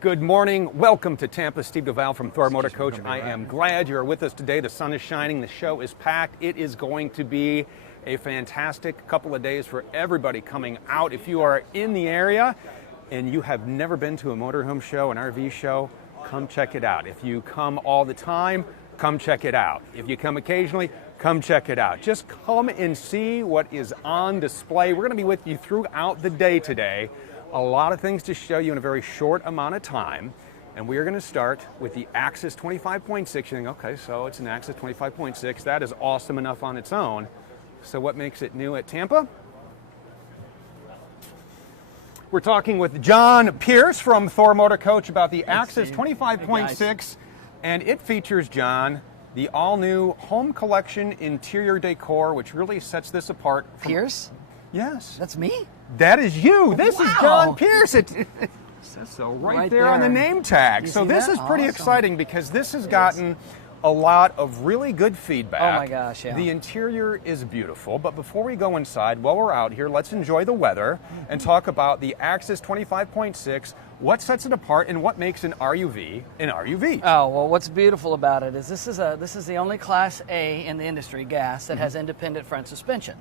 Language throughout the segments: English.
Good morning. Welcome to Tampa. Steve DeVal from Thor Motor Coach. I am glad you're with us today. The sun is shining. The show is packed. It is going to be a fantastic couple of days for everybody coming out. If you are in the area and you have never been to a motorhome show, an RV show, come check it out. If you come all the time, come check it out. If you come occasionally, come check it out. Just come and see what is on display. We're going to be with you throughout the day today. A lot of things to show you in a very short amount of time. And we are going to start with the Axis 25.6. You think, okay, so it's an Axis 25.6. That is awesome enough on its own. So what makes it new at Tampa? We're talking with John Pierce from Thor Motor Coach about the Axis 25.6. And it features, John, the all-new home collection interior decor, which really sets this apart. Pierce? Yes. That's me? That is you. This Wow. is John Pierce. It says so right there on the name tag. You So see this that? is pretty Awesome. exciting because this has gotten a lot of really good feedback. Oh my gosh, yeah. The interior is beautiful, but before we go inside, while we're out here, let's enjoy the weather and talk about the Axis 25.6, what sets it apart and what makes an RUV an RUV. Oh, well, what's beautiful about it is this is the only Class A in the industry, gas, that has independent front suspension.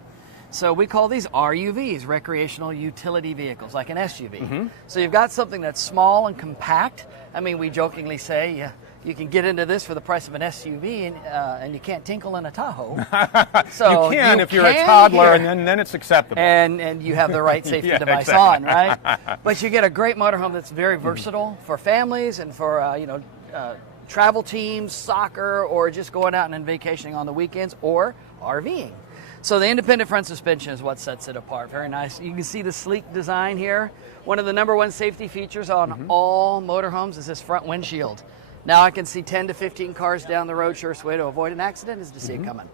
So we call these RUVs, recreational utility vehicles, like an SUV. So you've got something that's small and compact. I mean, we jokingly say you can get into this for the price of an SUV, and you can't tinkle in a Tahoe. So you can if you're a toddler, and then it's acceptable. And you have the right safety device on, right? But you get a great motorhome that's very versatile for families and for travel teams, soccer, or just going out and vacationing on the weekends, or RVing. So the independent front suspension is what sets it apart. Very nice. You can see the sleek design here. One of the #1 safety features on all motorhomes is this front windshield. Now I can see 10 to 15 cars down the road. Surest way to avoid an accident is to see it coming.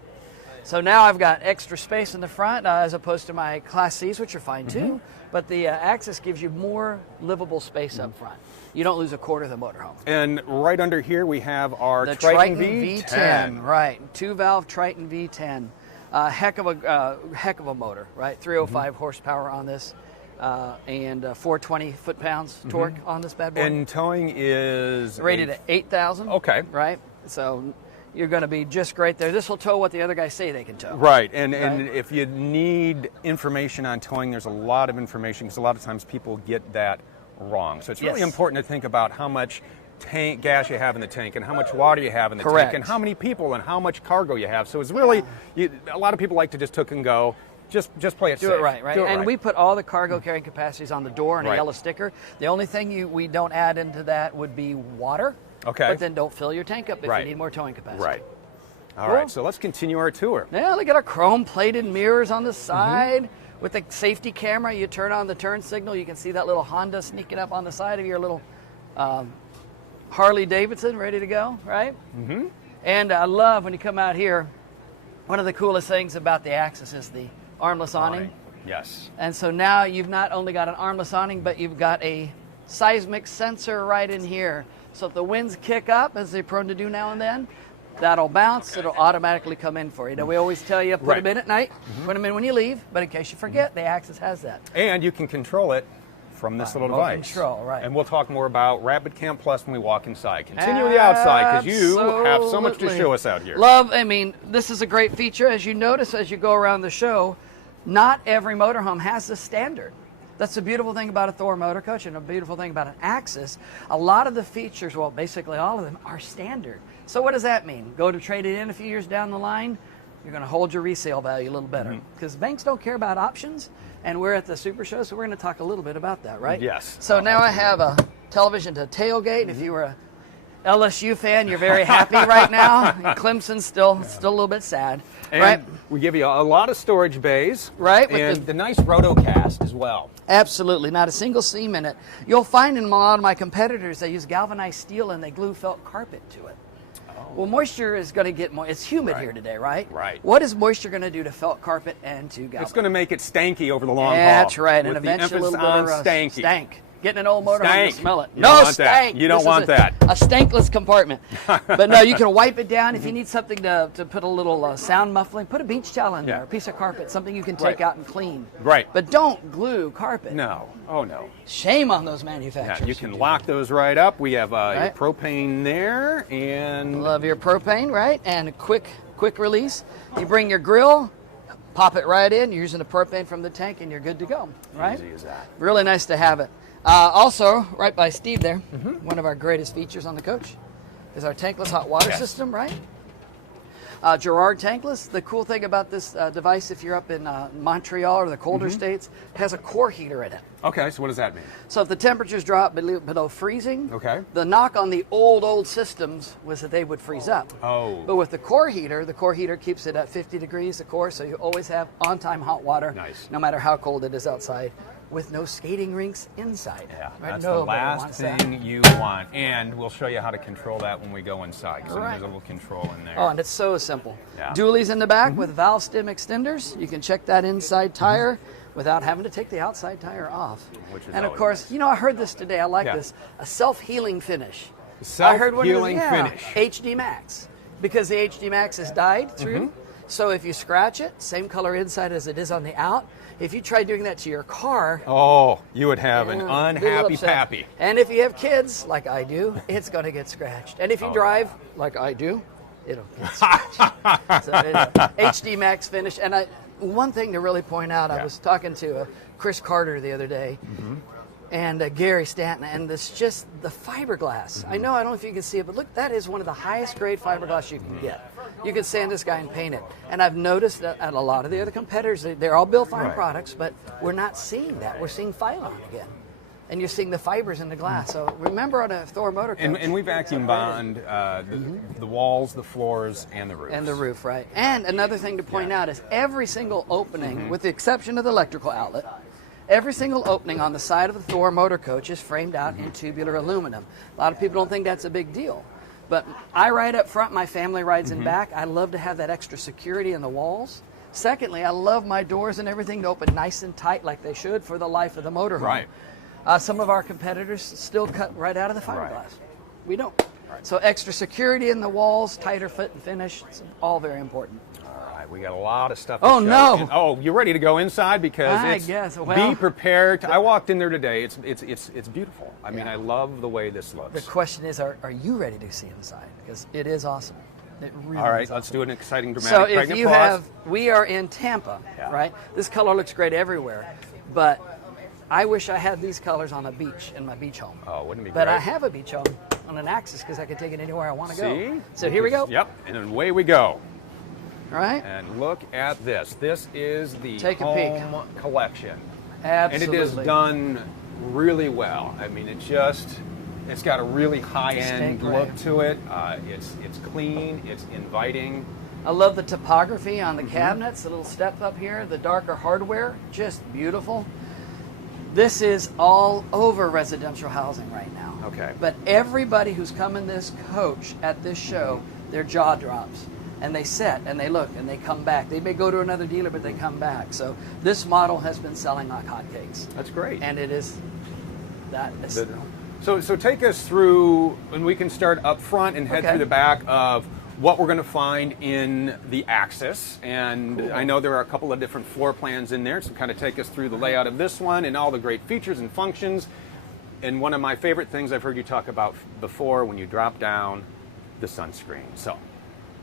So now I've got extra space in the front as opposed to my Class Cs, which are fine too. But the Axis gives you more livable space up front. You don't lose a quarter of the motorhome. And right under here we have our The Triton Triton V10, right? 2-valve Triton V10. Heck of a motor, right? 305 horsepower on this, and 420 foot-pounds torque on this bad boy. And towing is Rated at 8,000. Okay. Right. So you're going to be just great there. This will tow what the other guys say they can tow. Right, and if you need information on towing, there's a lot of information because a lot of times people get that wrong. So it's really important to think about how much gas you have in the tank and how much water you have in the tank and how many people and how much cargo you have. So it's really, a lot of people like to just hook and go. Just play it safe. Do it right, right? And we put all the cargo carrying capacities on the door and a yellow sticker. The only thing we don't add into that would be water. Okay. But then don't fill your tank up if you need more towing capacity. Right. All right, so let's continue our tour. Yeah, look at our chrome-plated mirrors on the side. With the safety camera, you turn on the turn signal, you can see that little Honda sneaking up on the side of your little Harley Davidson ready to go, right? And I love when you come out here, one of the coolest things about the Axis is the armless awning. Yes. And so now you've not only got an armless awning, but you've got a seismic sensor right in here. So if the winds kick up, as they're prone to do now and then, that'll bounce, it'll automatically come in for you. Now, we always tell you, put them in at night, put them in when you leave, but in case you forget, the Axis has that. And you can control it from this little device. Control, right. And we'll talk more about Rapid Camp Plus when we walk inside. Continue with the outside because you have so much to show us out here. This is a great feature. As you notice as you go around the show, not every motorhome has this standard. That's the beautiful thing about a Thor Motor Coach and a beautiful thing about an Axis. A lot of the features, well, basically all of them, are standard. So what does that mean? Go to trade it in a few years down the line, you're going to hold your resale value a little better. Because banks don't care about options, and we're at the Super Show, so we're going to talk a little bit about that, right? Yes. So now I have a television to tailgate. If you were a LSU fan, you're very happy right now. And Clemson's still a little bit sad, and right? We give you a lot of storage bays, right? And the nice rotocast as well. Absolutely, not a single seam in it. You'll find in a lot of my competitors, they use galvanized steel and they glue felt carpet to it. Well, moisture is going to get more. It's humid here today, right? Right. What is moisture going to do to felt carpet and to galvanized? It's going to make it stanky over the long haul. That's right, and with eventually the emphasis a little bit on of stanky. stank. Getting an old motorhome, Stank. you smell it. You No don't want that. stank. You don't This want is that. A stankless compartment. But no, you can wipe it down. If you need something to put a little sound muffling, put a beach towel in there, a piece of carpet, something you can take out and clean. Right. But don't glue carpet. No. Oh, no. Shame on those manufacturers. Yeah, you can lock those right up. We have your propane there, and love your propane, right? And a quick release. You bring your grill, pop it right in. You're using the propane from the tank, and you're good to go, right? easy as that. Really nice to have it. Also, right by Steve there, one of our greatest features on the coach is our tankless hot water system, right? Gerard tankless. The cool thing about this device, if you're up in Montreal or the colder states, has a core heater in it. Okay, so what does that mean? So if the temperatures drop below freezing, the knock on the old systems was that they would freeze up. Oh. But with the core heater keeps it at 50 degrees, the core, so you always have on-time hot water, no matter how cold it is outside, with no skating rinks inside. Yeah, right? that's Nobody the last wants thing that. you want. And we'll show you how to control that when we go inside, because there's a little control in there. Oh, and it's so simple. Yeah. Dualies in the back with valve stem extenders. You can check that inside tire without having to take the outside tire off. Which is and of always course, you know, I heard this today. I like this. A self-healing finish. Self-healing finish. HD Max. Because the HD Max is dyed through. So if you scratch it, same color inside as it is on the out. If you try doing that to your car, oh, you would have an unhappy pappy. And if you have kids, like I do, it's going to get scratched. And if you drive, like I do, it'll get scratched. So HD Max finish. And one thing to really point out, I was talking to Chris Carter the other day, and Gary Stanton, and it's just the fiberglass. I don't know if you can see it, but look, that is one of the highest grade fiberglass you can get. You can sand this guy and paint it. And I've noticed that at a lot of the other competitors, they're all built fine products, but we're not seeing that. We're seeing Phylon again. And you're seeing the fibers in the glass. So remember on a Thor motor coach. And we vacuum bond the walls, the floors, and the roof. And the roof, right. And another thing to point out is every single opening, with the exception of the electrical outlet, every single opening on the side of the Thor motor coach is framed out in tubular aluminum. A lot of people don't think that's a big deal. But I ride up front, my family rides in back. I love to have that extra security in the walls. Secondly, I love my doors and everything to open nice and tight like they should for the life of the motorhome. Right. Some of our competitors still cut right out of the fiberglass. We don't. So extra security in the walls, tighter fit and finish, it's all very important. We got a lot of stuff. Oh, no. And, you ready to go inside? Because be prepared. I walked in there today. It's beautiful. I mean, I love the way this looks. The question is, are you ready to see inside? Because it is awesome. It really All right, is let's awesome. do an exciting, dramatic pregnant pause. So if you we are in Tampa, right? This color looks great everywhere, but I wish I had these colors on a beach in my beach home. Oh, wouldn't it be great? But I have a beach home on an Axis because I can take it anywhere I want to go. See? So here we go. Yep, and away we go. All right. And look at this. This is the home collection. Absolutely. And it is done really well. I mean, it's got a really high-end look to it. It's clean. It's inviting. I love the topography on the cabinets, the little step up here, the darker hardware, just beautiful. This is all over residential housing right now. Okay. But everybody who's come in this coach at this show, their jaw drops. And they sit and they look and they come back. They may go to another dealer, but they come back. So this model has been selling like hotcakes. That's great. And it is that. So take us through, and we can start up front and head through the back of what we're going to find in the Axis. And I know there are a couple of different floor plans in there, so kind of take us through the layout of this one and all the great features and functions. And one of my favorite things I've heard you talk about before, when you drop down, the sunscreen. So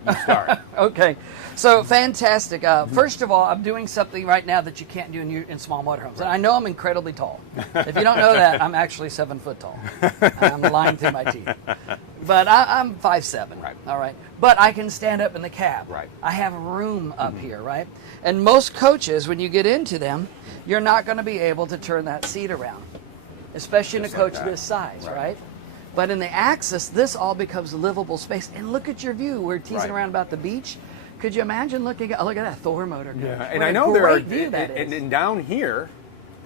you start. Okay, so fantastic. First of all, I'm doing something right now that you can't do in small motorhomes. And I know I'm incredibly tall. If you don't know that, I'm actually 7 foot tall. I'm lying through my teeth. But I'm 5'7". Right. All right. But I can stand up in the cab. Right. I have room up here, right? And most coaches, when you get into them, you're not going to be able to turn that seat around, especially in a coach this size, right? But in the Axis, this all becomes livable space. And look at your view. We're teasing around about the beach. Could you imagine looking at, look at that Thor motor coach? Yeah, and I know there are, and down here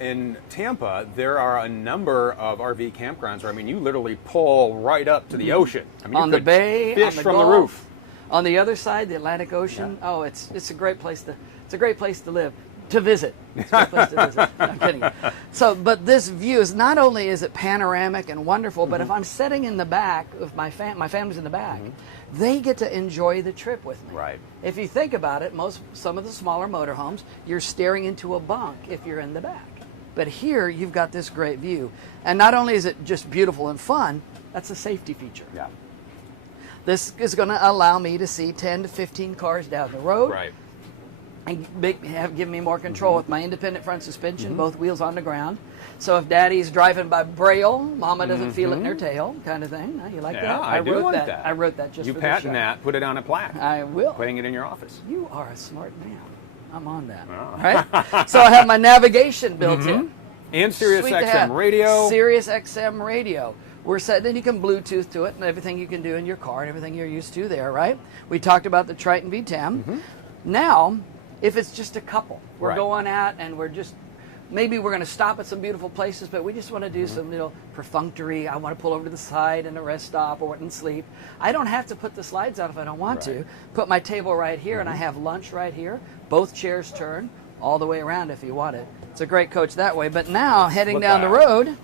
in Tampa, there are a number of RV campgrounds where, I mean, you literally pull right up to the ocean. I mean, on the bay, fish on the from Gulf, the roof. On the other side, the Atlantic Ocean. Oh, it's a great place to live. to visit. It's a great place to visit. No, I'm kidding. So, but this view is not only is it panoramic and wonderful, but if I'm sitting in the back, if my family's in the back, they get to enjoy the trip with me. Right. If you think about it, some of the smaller motorhomes, you're staring into a bunk if you're in the back. But here, you've got this great view. And not only is it just beautiful and fun, that's a safety feature. Yeah. This is going to allow me to see 10 to 15 cars down the road. Right. And give me more control with my independent front suspension, both wheels on the ground. So if Daddy's driving by Braille, Mama doesn't feel it in her tail, kind of thing. You like that? Yeah, I do like that. I wrote that just you for the show. patent that, put it on a plaque. I will. Putting it in your office. You are a smart man. I'm on that. Oh. Right? So I have my navigation built in. And Sirius Sweet to XM have. radio. Sirius XM radio. We're set, then you can Bluetooth to it and everything you can do in your car and everything you're used to there, right? We talked about the Triton V10. Now, if it's just a couple, we're going out and maybe we're going to stop at some beautiful places, but we just want to do some perfunctory, I want to pull over to the side and a rest stop or and sleep. I don't have to put the slides out if I don't want to. Put my table right here and I have lunch right here. Both chairs turn all the way around if you want it. It's a great coach that way. But now, heading down the road,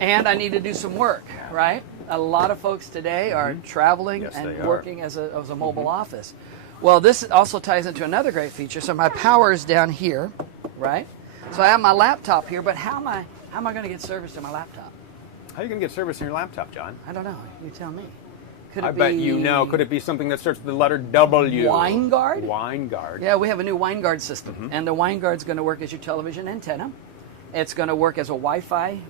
and I need to do some work, right? A lot of folks today are traveling and working as a mobile office. Well, this also ties into another great feature. So my power is down here, right? So I have my laptop here, but how am I going to get service to my laptop? How are you going to get service in your laptop, John? I don't know. You tell me. I bet you know. Could it be something that starts with the letter W? WineGuard? WineGuard. Yeah, we have a new WineGuard system. And the WineGuard's going to work as your television antenna. It's going to work as a Wi-Fi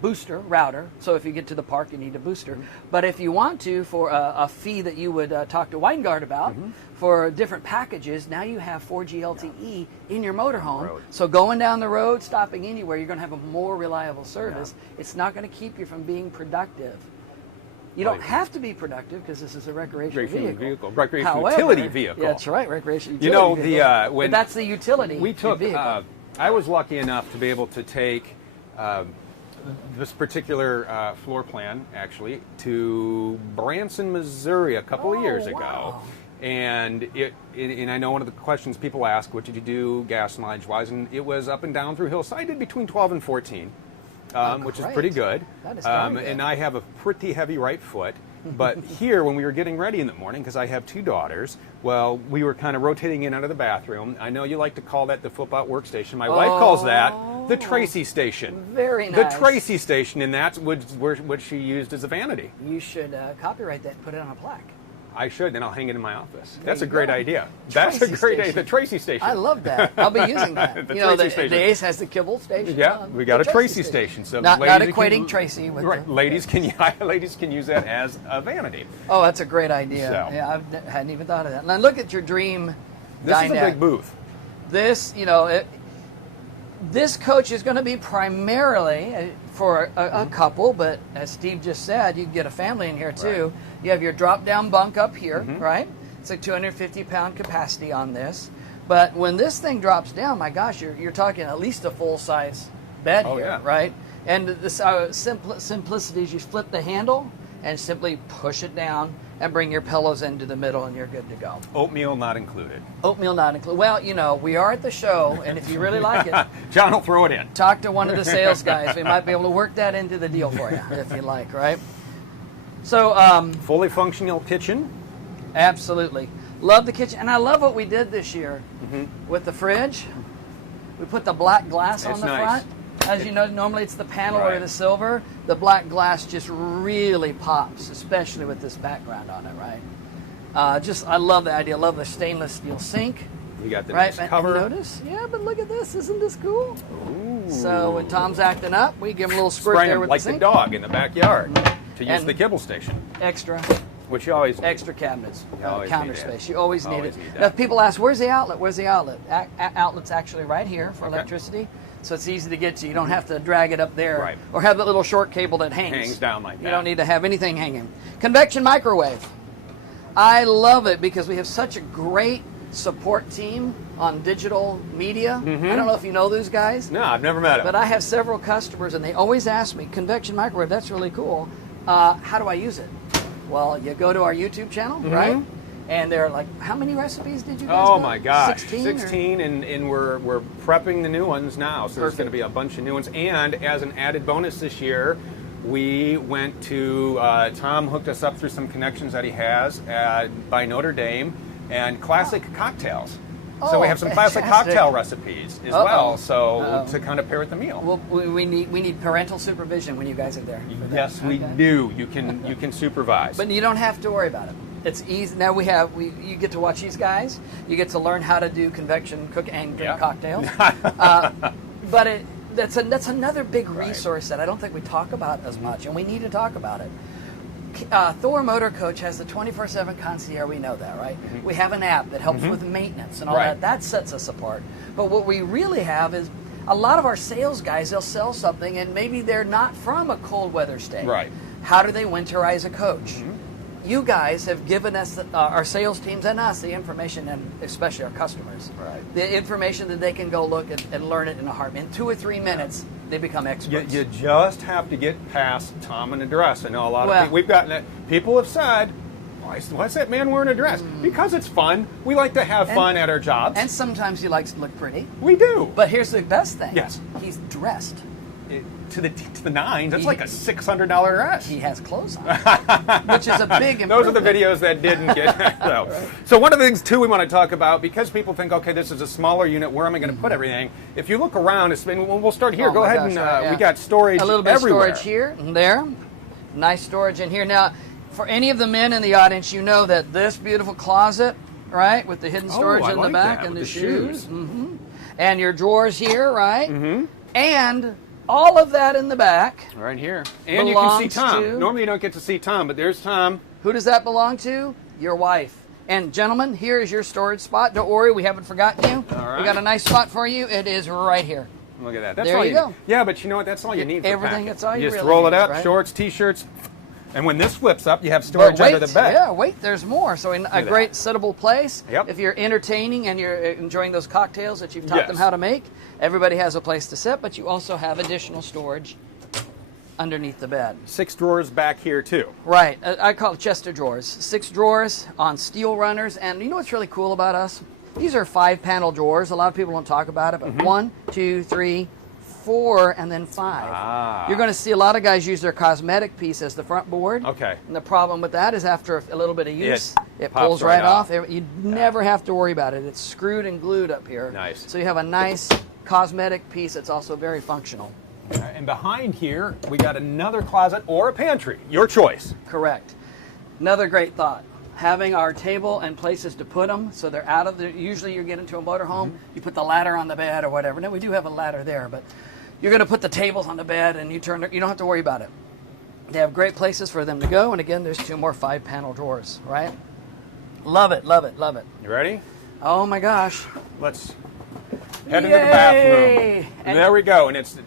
booster router. So if you get to the park, you need a booster. But if you want to, for a fee that you would talk to WineGuard about, for different packages, now you have 4G LTE in your motorhome. So going down the road, stopping anywhere, you're going to have a more reliable service. It's not going to keep you from being productive. You don't have to be productive because this is a recreational vehicle. Recreational utility vehicle. Yeah, that's right, recreational utility vehicle. When but that's the utility vehicle. I was lucky enough to be able to take this particular floor plan, actually, to Branson, Missouri a couple of years ago. And and I know one of the questions people ask, what did you do gas mileage-wise? And it was up and down through Hillside. I did between 12 and 14. Which is pretty good. That is good. And I have a pretty heavy right foot. But here, when we were getting ready in the morning, because I have two daughters, well, we were kind of rotating in out of the bathroom. I know you like to call that the flip-out workstation. My wife calls that the Tracy station. Very nice. The Tracy station, and that's what she used as a vanity. You should copyright that and put it on a plaque. I should, then I'll hang it in my office. That's a great idea. That's a great idea. The Tracy station. I love that. I'll be using that. The Ace has the kibble station. Yeah, we got a Tracy station. So not equating Tracy with ladies can use that as a vanity. Oh, that's a great idea. So. Yeah, I hadn't even thought of that. Now look at your dream. This is a big booth. This, this coach is going to be primarily for a couple, but as Steve just said, you can get a family in here too. Right. You have your drop-down bunk up here, right? It's a 250-pound capacity on this. But when this thing drops down, my gosh, you're talking at least a full-size bed here, right? And this simplicity is you flip the handle and simply push it down and bring your pillows into the middle and you're good to go. Oatmeal not included. Oatmeal not included. Well, we are at the show, and if you really like it, John will throw it in. Talk to one of the sales guys. We might be able to work that into the deal for you, if you like, right? So, fully functional kitchen. Absolutely. Love the kitchen. And I love what we did this year with the fridge. We put the black glass on the front. As you know, normally it's the panel or the silver. The black glass just really pops, especially with this background on it, right? I love the idea. I love the stainless steel sink. You got the nice cover. Notice? Yeah, but look at this. Isn't this cool? Ooh. So when Tom's acting up, we give him a little squirt there with like the sink. Like the dog in the backyard to use the kibble station. Extra. Which you always extra cabinets, counter space. You always need it. Need now, if people ask, where's the outlet? Where's the outlet? Outlet's actually right here for electricity. So it's easy to get to. You don't have to drag it up there or have that little short cable that hangs down like that. You don't need to have anything hanging. Convection microwave. I love it because we have such a great support team on digital media. I don't know if you know those guys. No, I've never met them. But I have several customers and they always ask me, convection microwave, that's really cool. How do I use it? Well, you go to our YouTube channel, right? And they're like, how many recipes did you guys Oh build? my gosh, 16, and we're prepping the new ones now. So there's Perfect. going to be a bunch of new ones. And as an added bonus this year, we went to Tom hooked us up through some connections that he has by Notre Dame and classic cocktails. So we have some classic fantastic. cocktail recipes as well. So to kind of pair with the meal. Well, we need parental supervision when you guys are there. for that. Yes, we do. You can supervise. But you don't have to worry about it. It's easy. Now you get to watch these guys. You get to learn how to do convection, cook, and drink cocktails. But that's another big resource that I don't think we talk about as much, and we need to talk about it. Thor Motor Coach has the 24/7 concierge. We know that, right? Mm-hmm. We have an app that helps with maintenance and all Right. that. That sets us apart. But what we really have is a lot of our sales guys. They'll sell something, and maybe they're not from a cold weather state. Right. How do they winterize a coach? You guys have given us, our sales teams and us, the information, and especially our customers, Right. the information that they can go look and learn it in a heartbeat. In 2 or 3 minutes, they become experts. You just have to get past Tom and a dress. I know a lot of Well- people. We've gotten that. People have said, "Why's that man wearing a dress?" Because it's fun. We like to have fun at our jobs. And sometimes he likes to look pretty. We do. But here's the best thing. Yes. He's dressed. To the nines. That's He- like a $600 dress. He has clothes on, which is a big improvement. Those are the videos that didn't get. So one of the things too we want to talk about, because people think, okay, this is a smaller unit. Where am I going to put everything? If you look around, we'll start here. Oh Go my ahead gosh, and yeah. we got storage. A little bit everywhere. of storage here and there. Nice storage in here. Now, for any of the men in the audience, you know that this beautiful closet, right, with the hidden storage I in the like back that, and with the the shoes. shoes. And your drawers here, right? And all of that in the back. Right here. And you can see Belongs Tom. to- Normally you don't get to see Tom, but there's Tom. Who does that belong to? Your wife. And gentlemen, here is your storage spot. Don't worry, we haven't forgotten you. All right. We got a nice spot for you. It is right here. Look at that. That's There all you you go. need. Yeah, but you know what? That's all you need for Everything, packing. that's all you just really roll it need, up, right? shorts, t-shirts. And when this flips up, you have But storage wait, under the bed. yeah, wait, there's more. So in a at great that. sittable place, Yep. if you're entertaining and you're enjoying those cocktails that you've taught Yes. them how to make, everybody has a place to sit, but you also have additional storage underneath the bed. 6 drawers back here too. Right, I call it chest of drawers. 6 drawers on steel runners, and you know what's really cool about us? These are 5-panel drawers. A lot of people don't talk about it, but 1, 2, 3, 4, and then 5. Ah. You're going to see a lot of guys use their cosmetic piece as the front board. Okay. And the problem with that is after a little bit of use, it pops pulls right right off. off. You never have to worry about it. It's screwed and glued up here. Nice. So you have a nice cosmetic piece that's also very functional. And behind here, we got another closet or a pantry. Your choice. Correct. Another great thought. Having our table and places to put them so they're out of the, usually you get into a motorhome, you put the ladder on the bed or whatever. Now we do have a ladder there, but you're going to put the tables on the bed and you don't have to worry about it. They have great places for them to go, and again, there's 2 more 5-panel drawers, right? Love it, love it, love it. You ready? Oh my gosh. Let's head into the bathroom. Yay! And there we go. And it's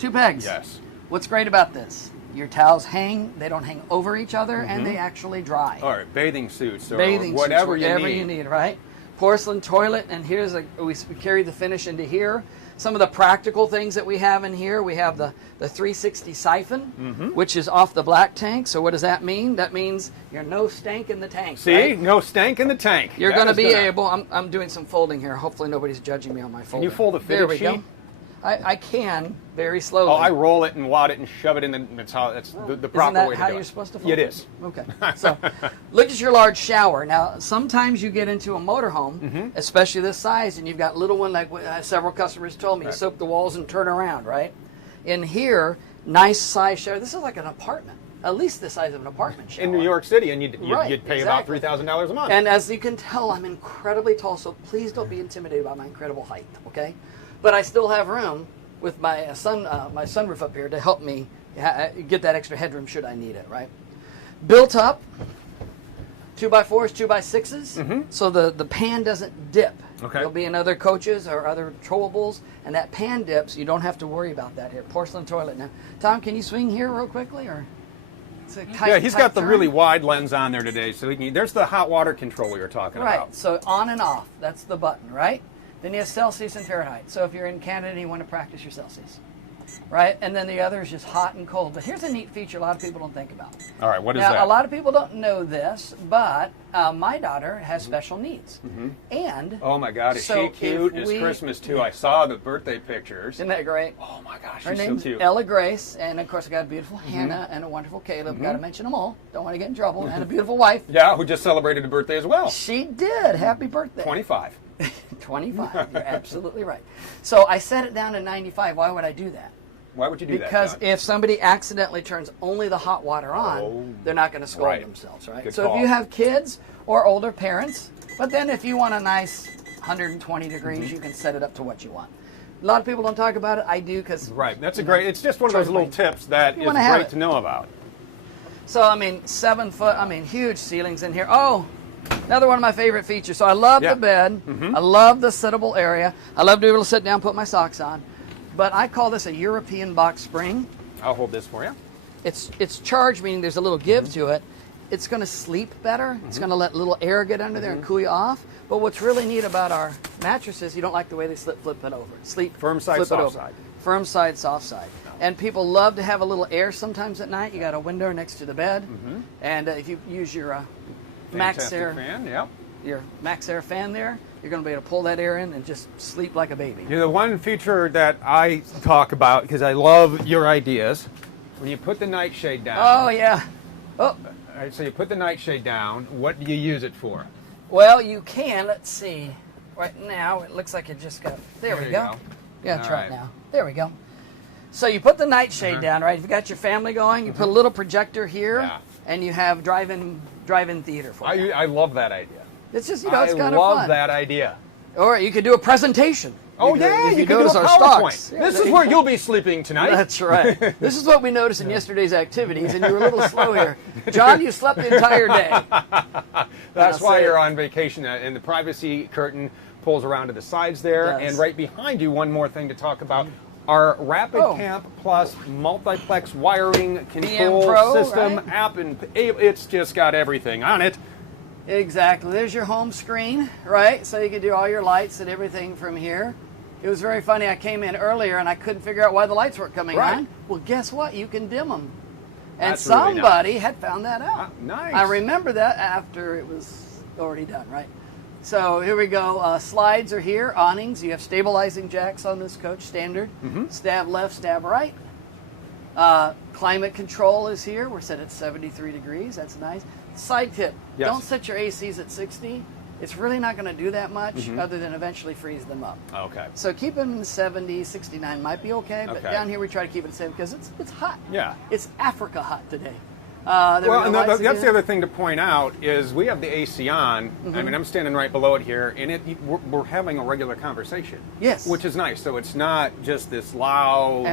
2 pegs. yes. What's great about this? Your towels hang, they don't hang over each other, and they actually dry. All right, bathing suits or Bathing suits, whatever whatever you you need. need, right? Porcelain toilet, and here's we carry the finish into here. Some of the practical things that we have in here, we have the 360 siphon, which is off the black tank. So what does that mean? That means you're no stank in the tank. See, right? no stank in the tank. You're That going to is be gonna- able. I'm doing some folding here. Hopefully nobody's judging me on my folding. Can you fold a There fitted we sheet? go. I can very slowly. Oh, I roll it and wad it and shove it in. That's the proper Isn't that way to how do you're it. supposed to fold It is. Okay. So look at your large shower. Now, sometimes you get into a motorhome, especially this size, and you've got little one, like several customers told me, you soak the walls and turn around, right? In here, nice size shower. This is like an apartment, at least the size of an apartment shower. In New York City, and you'd Right, pay exactly. about $3,000 a month. And as you can tell, I'm incredibly tall, so please don't be intimidated by my incredible height, okay? But I still have room with my my sunroof up here to help me get that extra headroom should I need it, right? Built up, 2x4s, 2x6s, so the pan doesn't dip. Okay. There'll be in other coaches or other towables, and that pan dips. You don't have to worry about that here. Porcelain toilet. Now, Tom, can you swing here real quickly, or? It's a tight, Yeah, he's tight got the turn. really wide lens on there today, so there's the hot water control we were talking Right, about. so on and off, that's the button, right? Then you have Celsius and Fahrenheit. So if you're in Canada and you want to practice your Celsius. right? And then the other is just hot and cold. But here's a neat feature a lot of people don't think about. All right, what is now, that? A lot of people don't know this, but my daughter has special needs. And oh my God, is so she cute? It's Christmas too. I saw the birthday pictures. Isn't that great? Oh my gosh, Her she's name's so cute. Ella Grace, and of course I got a beautiful Hannah and a wonderful Caleb. Got to mention them all. Don't want to get in trouble. And a beautiful wife. Yeah, who just celebrated a birthday as well. She did. Happy birthday. 25. 25. You're absolutely right. So I set it down to 95. Why would I do that? Why would you do that? Because John? if somebody accidentally turns only the hot water on, they're not going to scald themselves, right? Good so call. if you have kids or older parents, but then if you want a nice 120 degrees, you can set it up to what you want. A lot of people don't talk about it. I do because right. That's a great. It's just one of those little tips that is great to know about. So I mean, 7 foot. I mean, huge ceilings in here. Oh, another one of my favorite features. So I love the bed. I love the sittable area. I love to be able to sit down, put my socks on. But I call this a European box spring. I'll hold this for you. It's charged, meaning there's a little give to it. It's going to sleep better. It's going to let a little air get under there and cool you off. But what's really neat about our mattresses, you don't like the way they flip it over. Sleep, firm side, flip soft it over. side. Firm side, soft side. No. And people love to have a little air sometimes at night. You got a window next to the bed, and if you use your Max Air fan, your Max Air fan there, you're going to be able to pull that air in and just sleep like a baby. You know, the one feature that I talk about, because I love your ideas, when you put the nightshade down. Oh, yeah. Oh. All right, so you put the nightshade down. What do you use it for? Well, you can. Let's see. Right now, it looks like it just got... There we go. Yeah, try it now. There we go. So you put the nightshade down, right? If you got your family going, you put a little projector here, and you have drive-in theater for you. I love that idea. It's just, you know, it's kind of fun. I fun. love that idea. Or you could do a presentation. Oh, yeah, you could do a PowerPoint. Yeah, this is where you'll be sleeping tonight. That's right. This is what we noticed in yesterday's activities, and you were a little slow here. John, you slept the entire day. That's why you're on vacation, and the privacy curtain pulls around to the sides there. And right behind you, one more thing to talk about. Our Rapid Camp Plus multiplex wiring control system app, and it's just got everything on it. Exactly. There's your home screen, right? So you can do all your lights and everything from here. It was very funny. I came in earlier and I couldn't figure out why the lights weren't coming on. Well, guess what? You can dim them. And that's somebody really nice. had found that out. Nice. I remember that after it was already done, right? So here we go. Slides are here, awnings. You have stabilizing jacks on this coach, standard. Stab left, stab right. Climate control is here. We're set at 73 degrees. That's nice. Side tip, don't set your ACs at 60. It's really not going to do that much other than eventually freeze them up. Okay. So keep them 70, 69 might be okay, but down here we try to keep it 70 because it's hot. Yeah. It's Africa hot today. Well, and that's the other thing to point out is we have the AC on. I mean, I'm standing right below it here, and we're having a regular conversation. Yes. Which is nice. So it's not just this loud,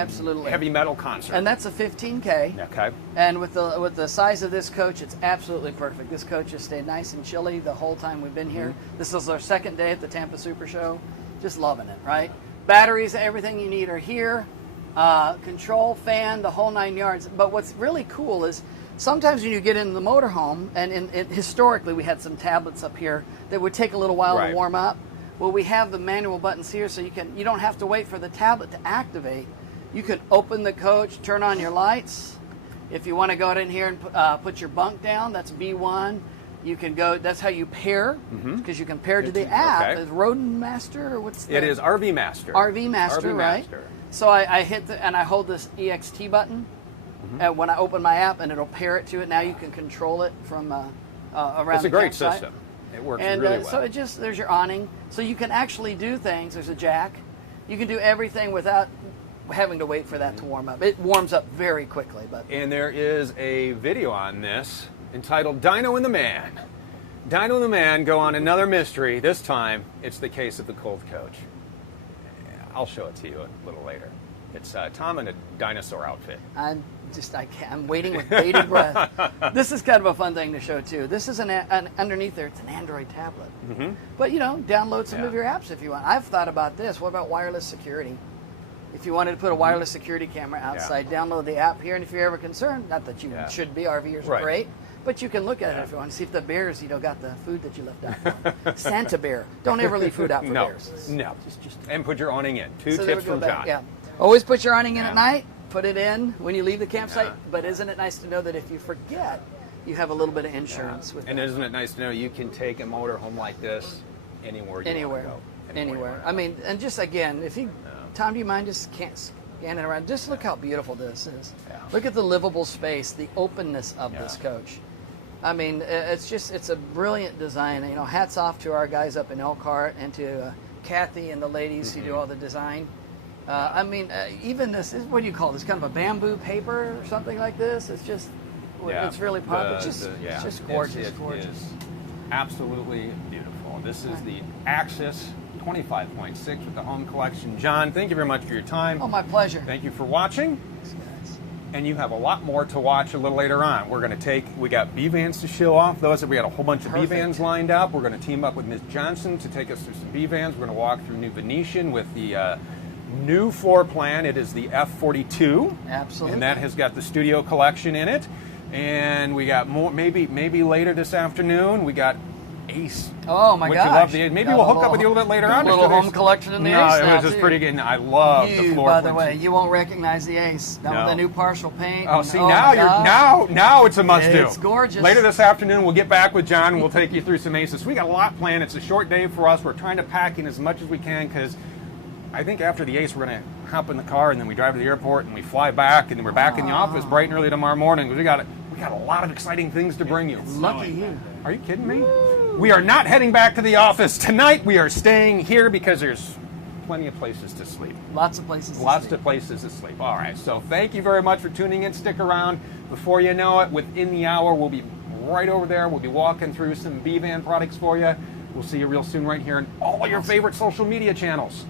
heavy metal concert. And that's a 15K. Okay. And with the size of this coach, it's absolutely perfect. This coach has stayed nice and chilly the whole time we've been here. This is our second day at the Tampa Super Show. Just loving it, right? Batteries, everything you need are here. Control, fan, the whole 9 yards. But what's really cool is sometimes when you get in the motorhome, and historically we had some tablets up here that would take a little while to warm up. Well, we have the manual buttons here, so you don't have to wait for the tablet to activate. You can open the coach, turn on your lights. If you want to go in here and put your bunk down, that's B1. You can go. That's how you pair, because you can pair to the app. Is Rodent Master or what's that? It is RV Master. RV Master, right? So I hit and I hold this EXT button. And when I open my app, and it'll pair it to it. Now you can control it from around. It's a great system. It works really well. So there's your awning. So you can actually do things. There's a jack. You can do everything without having to wait for that to warm up. It warms up very quickly. And there is a video on this entitled Dino and the Man. Dino and the Man go on another mystery. This time, it's the case of the cold coach. I'll show it to you a little later. It's Tom in a dinosaur outfit. I'm waiting with bated breath. This is kind of a fun thing to show too. This is underneath there. It's an Android tablet. But download some of your apps if you want. I've thought about this. What about wireless security? If you wanted to put a wireless security camera outside, download the app here. And if you're ever concerned, not that you should be, RVers are great, but you can look at it if you want to see if the bears, got the food that you left out for them. Santa bear. Don't ever leave food out for bears. No. And put your awning in. Two tips from John. Yeah. Always put your awning in at night. Put it in when you leave the campsite. But isn't it nice to know that if you forget, you have a little bit of insurance with it? And isn't it nice to know you can take a motorhome like this anywhere you want to go? Anywhere. I mean, and just again, if you, Tom, do you mind just scanning around? Just look how beautiful this is. Yeah. Look at the livable space, the openness of this coach. I mean, it's a brilliant design. You know, hats off to our guys up in Elkhart and to Kathy and the ladies who do all the design. I mean, even this is, what do you call this? Kind of a bamboo paper or something like this. It's just, it's really popular. It's just gorgeous. It is absolutely beautiful. This is the Axis 25.6 with the home collection. John, thank you very much for your time. Oh, my pleasure. Thank you for watching. And you have a lot more to watch a little later on. We got B-Vans to show off. We got a whole bunch of B-Vans lined up. We're going to team up with Ms. Johnson to take us through some B-Vans. We're going to walk through new Venetian with the new floor plan. It is the F42. Absolutely. And that has got the studio collection in it. And we got more, maybe later this afternoon, we got Ace. Oh my gosh. Maybe we'll hook up with you a little bit later on. A little home collection in the Ace. No, it was just pretty good. I love the floor plan. By the way, you won't recognize the Ace. With the new partial paint. Oh, see, now it's a must-do. It's gorgeous. Later this afternoon, we'll get back with John. We'll take you through some Aces. We got a lot planned. It's a short day for us. We're trying to pack in as much as we can because I think after the Ace, we're going to hop in the car and then we drive to the airport and we fly back and then we're back in the office bright and early tomorrow morning. We got a lot of exciting things to bring you. Lucky you. Are you kidding me? We are not heading back to the office tonight. We are staying here because there's plenty of places to sleep. Lots of places to sleep. All right. So thank you very much for tuning in. Stick around. Before you know it, within the hour, we'll be right over there. We'll be walking through some B-Van products for you. We'll see you real soon right here on all your favorite social media channels.